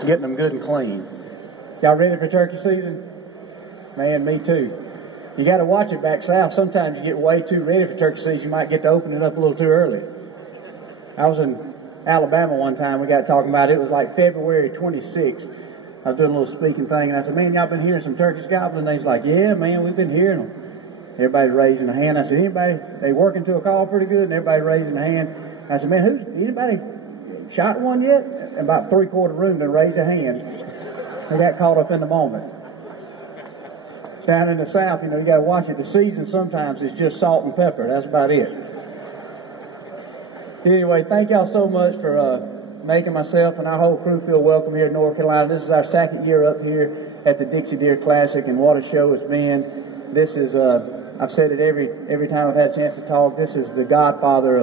getting them good and clean. Y'all ready for turkey season? Man, me too. You got to watch it back south. Sometimes you get way too ready for turkey season. You might get to open it up a little too early. I was in Alabama one time. We got talking about it. It was like February 26th. I was doing a little speaking thing, and I said, man, y'all been hearing some turkeys gobbling? And they was like, yeah, man, we've been hearing them. Everybody raising a hand. I said, anybody, they working to a call pretty good? And everybody raising a hand. I said, man, anybody shot one yet? And about 3/4 room to raise a hand. They got caught up in the moment. Down in the South, you got to watch it. The season sometimes is just salt and pepper. That's about it. Anyway, thank y'all so much for making myself and our whole crew feel welcome here in North Carolina. This is our second year up here at the Dixie Deer Classic, and what a show it's been. This is, I've said it every time I've had a chance to talk, this is the godfather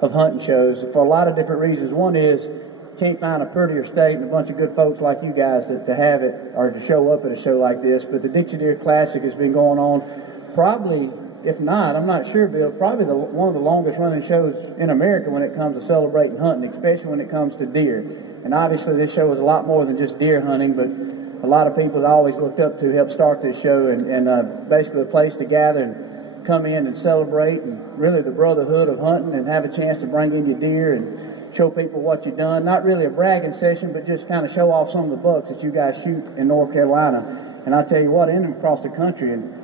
of hunting shows for a lot of different reasons. One is, can't find a prettier state and a bunch of good folks like you guys to have it or to show up at a show like this. But the Dixie Deer Classic has been going on probably, if not, I'm not sure, Bill, probably one of the longest running shows in America when it comes to celebrating hunting, especially when it comes to deer. And obviously this show is a lot more than just deer hunting, but a lot of people that I always looked up to helped start this show, and basically a place to gather and come in and celebrate, and really the brotherhood of hunting, and have a chance to bring in your deer and show people what you've done. Not really a bragging session, but just kind of show off some of the bucks that you guys shoot in North Carolina. And I tell you what, in and across the country, and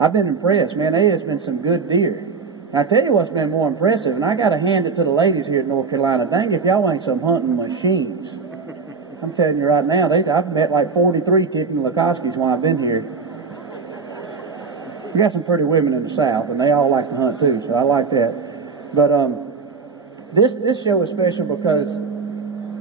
I've been impressed, man. There has been some good deer. And I tell you what's been more impressive, and I got to hand it to the ladies here in North Carolina. Dang if y'all ain't some hunting machines. I'm telling you right now, I've met like 43 Tiffany Lukowskis while I've been here. We got some pretty women in the South, and they all like to hunt too, so I like that. But this show is special because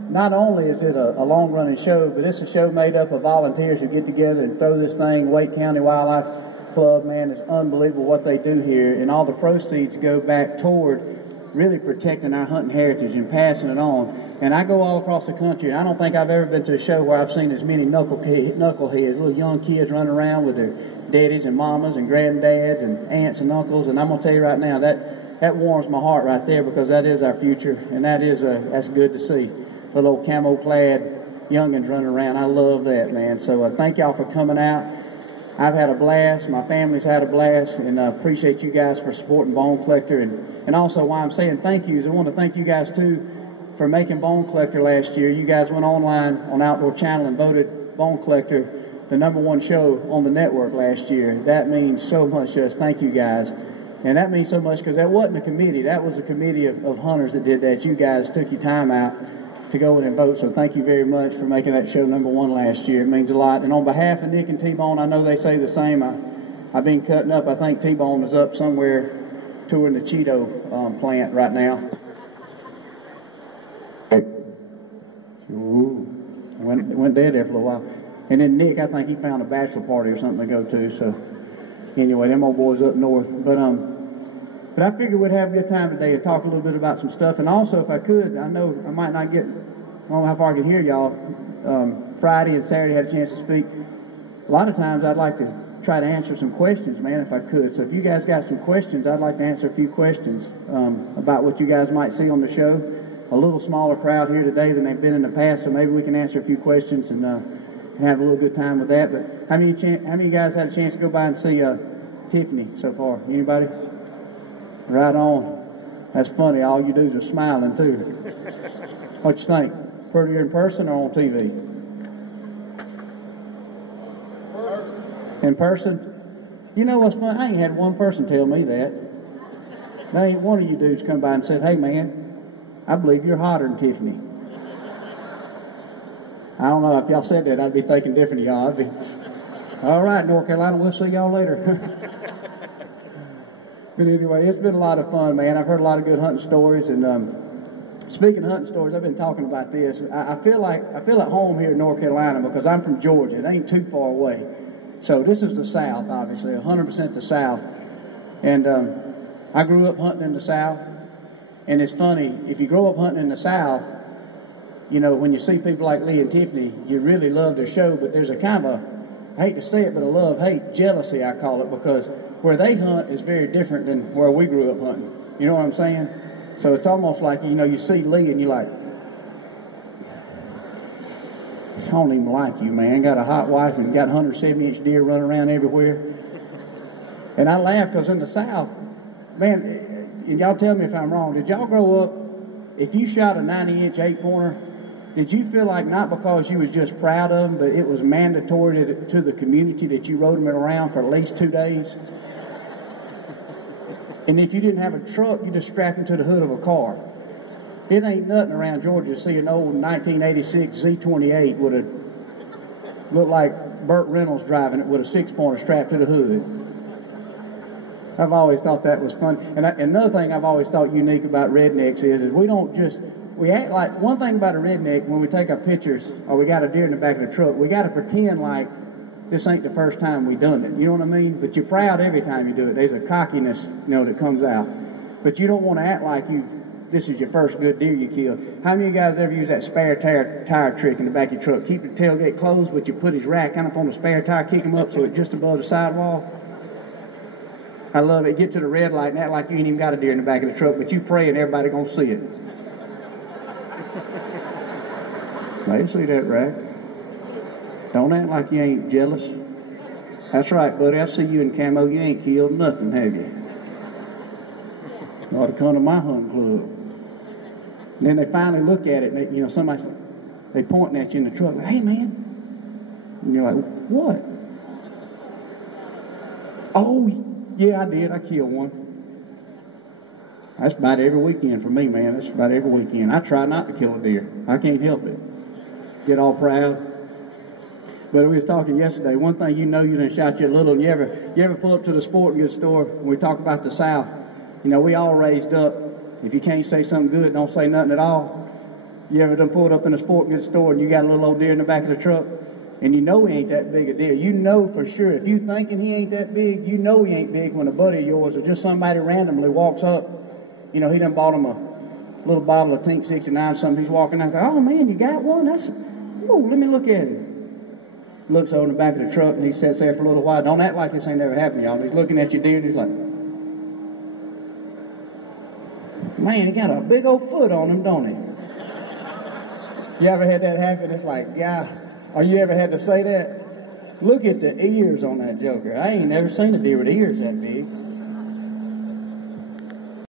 not only is it a long-running show, but it's a show made up of volunteers who get together and throw this thing. Wake County Wildlife Club, man, it's unbelievable what they do here, and all the proceeds go back toward really protecting our hunting heritage and passing it on. And I go all across the country, and I don't think I've ever been to a show where I've seen as many knuckleheads, little young kids running around with their daddies and mamas and granddads and aunts and uncles. And I'm going to tell you right now, that warms my heart right there, because that is our future, and that's good to see. The little camo-clad youngins running around. I love that, man. So thank y'all for coming out. I've had a blast. My family's had a blast, and I appreciate you guys for supporting Bone Collector. And also, why I'm saying thank yous, I want to thank you guys, too, for making Bone Collector last year. You guys went online on Outdoor Channel and voted Bone Collector the #1 show on the network last year. That means so much to us. Thank you, guys. And that means so much because that wasn't a committee. That was a committee of hunters that did that. You guys took your time out to go in and vote, so thank you very much for making that show #1 last year. It means a lot. And on behalf of Nick and T-Bone, I know they say the same. I've been cutting up. I think T-Bone is up somewhere touring the Cheeto plant right now. Ooh, went dead there for a while. And then Nick, I think he found a bachelor party or something to go to. So anyway, them old boys up north. But I figured we'd have a good time today to talk a little bit about some stuff. And also, if I could, I know I might not get, I don't know how far I can hear y'all. Friday and Saturday I had a chance to speak. A lot of times I'd like to try to answer some questions, man, if I could. So if you guys got some questions, I'd like to answer a few questions about what you guys might see on the show. A little smaller crowd here today than they've been in the past, so maybe we can answer a few questions and have a little good time with that. But how many of you guys had a chance to go by and see Tiffany so far? Anybody? Right on. That's funny. All you do is just smiling too. What you think? Prettier in person or on TV? In person? You know what's funny? I ain't had one person tell me that. Now ain't one of you dudes come by and said, "Hey man, I believe you're hotter than Tiffany." I don't know if y'all said that, I'd be thinking different of y'all. I'd be, all right, North Carolina, we'll see y'all later. But anyway, it's been a lot of fun, man. I've heard a lot of good hunting stories, and speaking of hunting stories, I've been talking about this. I feel at home here in North Carolina because I'm from Georgia. It ain't too far away. So this is the South, obviously, 100% the South. And I grew up hunting in the South. And it's funny, if you grow up hunting in the South, you know, when you see people like Lee and Tiffany, you really love their show, but there's a kind of I hate to say it, but a love-hate jealousy, I call it, because where they hunt is very different than where we grew up hunting. You know what I'm saying? So it's almost like, you know, you see Lee and you're like, I don't even like you, man. Got a hot wife and got 170-inch deer running around everywhere. And I laugh because in the South, man, and y'all tell me if I'm wrong, did y'all grow up, if you shot a 90-inch 8-pointer, did you feel like not because you was just proud of them, but it was mandatory to the community that you rode them around for at least 2 days? And if you didn't have a truck, you just strapped them to the hood of a car. It ain't nothing around Georgia to see an old 1986 Z28 with a, looked like Burt Reynolds driving it with a 6-pointer strapped to the hood. I've always thought that was fun. And another thing I've always thought unique about rednecks is we don't just, we act like, one thing about a redneck, when we take our pictures, or we got a deer in the back of the truck, we got to pretend like this ain't the first time we done it. You know what I mean? But you're proud every time you do it. There's a cockiness, that comes out. But you don't want to act like this is your first good deer you killed. How many of you guys ever use that spare tire trick in the back of your truck? Keep the tailgate closed, but you put his rack kind of on the spare tire, kick him up so it's just above the sidewall? I love it. Get to the red light and act like you ain't even got a deer in the back of the truck, but you pray and everybody gonna see it. They see that rack. Don't act like you ain't jealous. That's right, buddy. I see you in camo. You ain't killed nothing, have you? You ought to come to my hunting club. And then they finally look at it, and they pointing at you in the truck. Like, hey, man. And you're like, what? Oh, yeah, I did. I killed one. That's about every weekend for me, man. That's about every weekend. I try not to kill a deer. I can't help it. Get all proud. But we was talking yesterday. One thing you done shot your little. You ever pull up to the sporting goods store when we talk about the South? We all raised up. If you can't say something good, don't say nothing at all. You ever done pulled up in a sporting goods store and you got a little old deer in the back of the truck? And he ain't that big a deer. You know for sure. If you thinking he ain't that big, he ain't big when a buddy of yours or just somebody randomly walks up. He done bought him a little bottle of Tink 69 or something. He's walking out there. Oh, man, you got one? Let me look at him. Looks over in the back of the truck and he sits there for a little while. Don't act like this ain't never happened, y'all. He's looking at your deer and he's like, man, he got a big old foot on him, don't he? You ever had that happen? It's like, yeah. Or you ever had to say that? Look at the ears on that joker. I ain't never seen a deer with ears that big.